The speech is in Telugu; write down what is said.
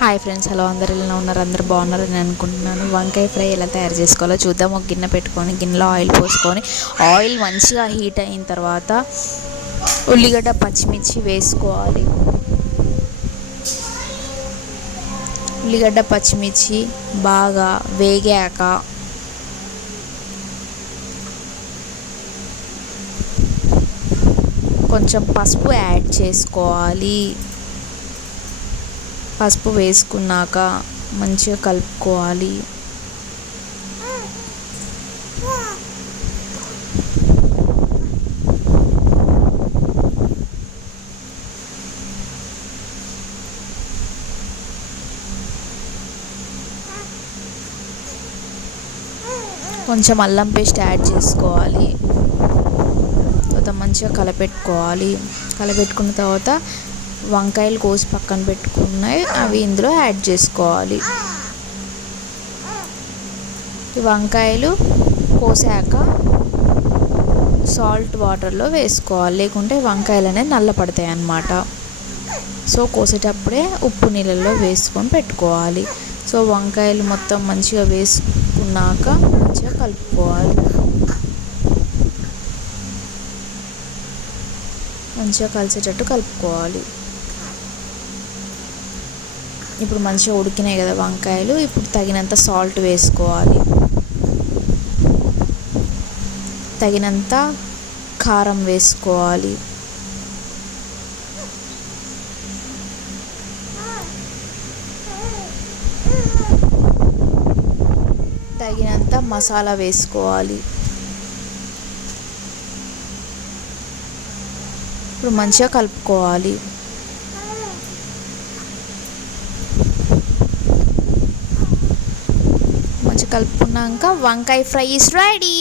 హాయ్ ఫ్రెండ్స్, హలో అందరు ఎలా ఉన్నారు? అందరు బాగున్నారని అనుకుంటున్నాను. వంకాయ ఫ్రై ఎలా తయారు చేసుకోవాలో చూద్దాం. ఒక గిన్నె పెట్టుకొని గిన్నెలో ఆయిల్ పోసుకొని ఆయిల్ మంచిగా హీట్ అయిన తర్వాత ఉల్లిగడ్డ పచ్చిమిర్చి వేసుకోవాలి. ఉల్లిగడ్డ పచ్చిమిర్చి బాగా వేగాక కొంచెం పసుపు యాడ్ చేసుకోవాలి. పసుపు వేసుకున్నాక మంచిగా కలుపుకోవాలి. కొంచెం అల్లం పేస్ట్ యాడ్ చేసుకోవాలి. తర్వాత మంచిగా కలపెట్టుకోవాలి. కలపెట్టుకున్న తర్వాత వంకాయలు కోసి పక్కన పెట్టుకున్నాయి అవి ఇందులో యాడ్ చేసుకోవాలి. ఈ వంకాయలు కోసాక సాల్ట్ వాటర్లో వేసుకోవాలి, లేకుంటే వంకాయలు అనేది నల్లపడతాయి అన్నమాట. సో కోసేటప్పుడే ఉప్పు నీళ్ళల్లో వేసుకొని పెట్టుకోవాలి. సో వంకాయలు మొత్తం మంచిగా వేసుకున్నాక మంచిగా కలుపుకోవాలి. మంచిగా కలిసేటట్టు కలుపుకోవాలి. ఇప్పుడు మంచిగా ఉడికినాయి కదా వంకాయలు. ఇప్పుడు తగినంత సాల్ట్ వేసుకోవాలి. తగినంత కారం వేసుకోవాలి. తగినంత మసాలా వేసుకోవాలి. ఇప్పుడు మంచిగా కలుపుకోవాలి. మంచిగా కలుపుకున్నాక వంకాయ ఫ్రై ఈస్ రెడీ.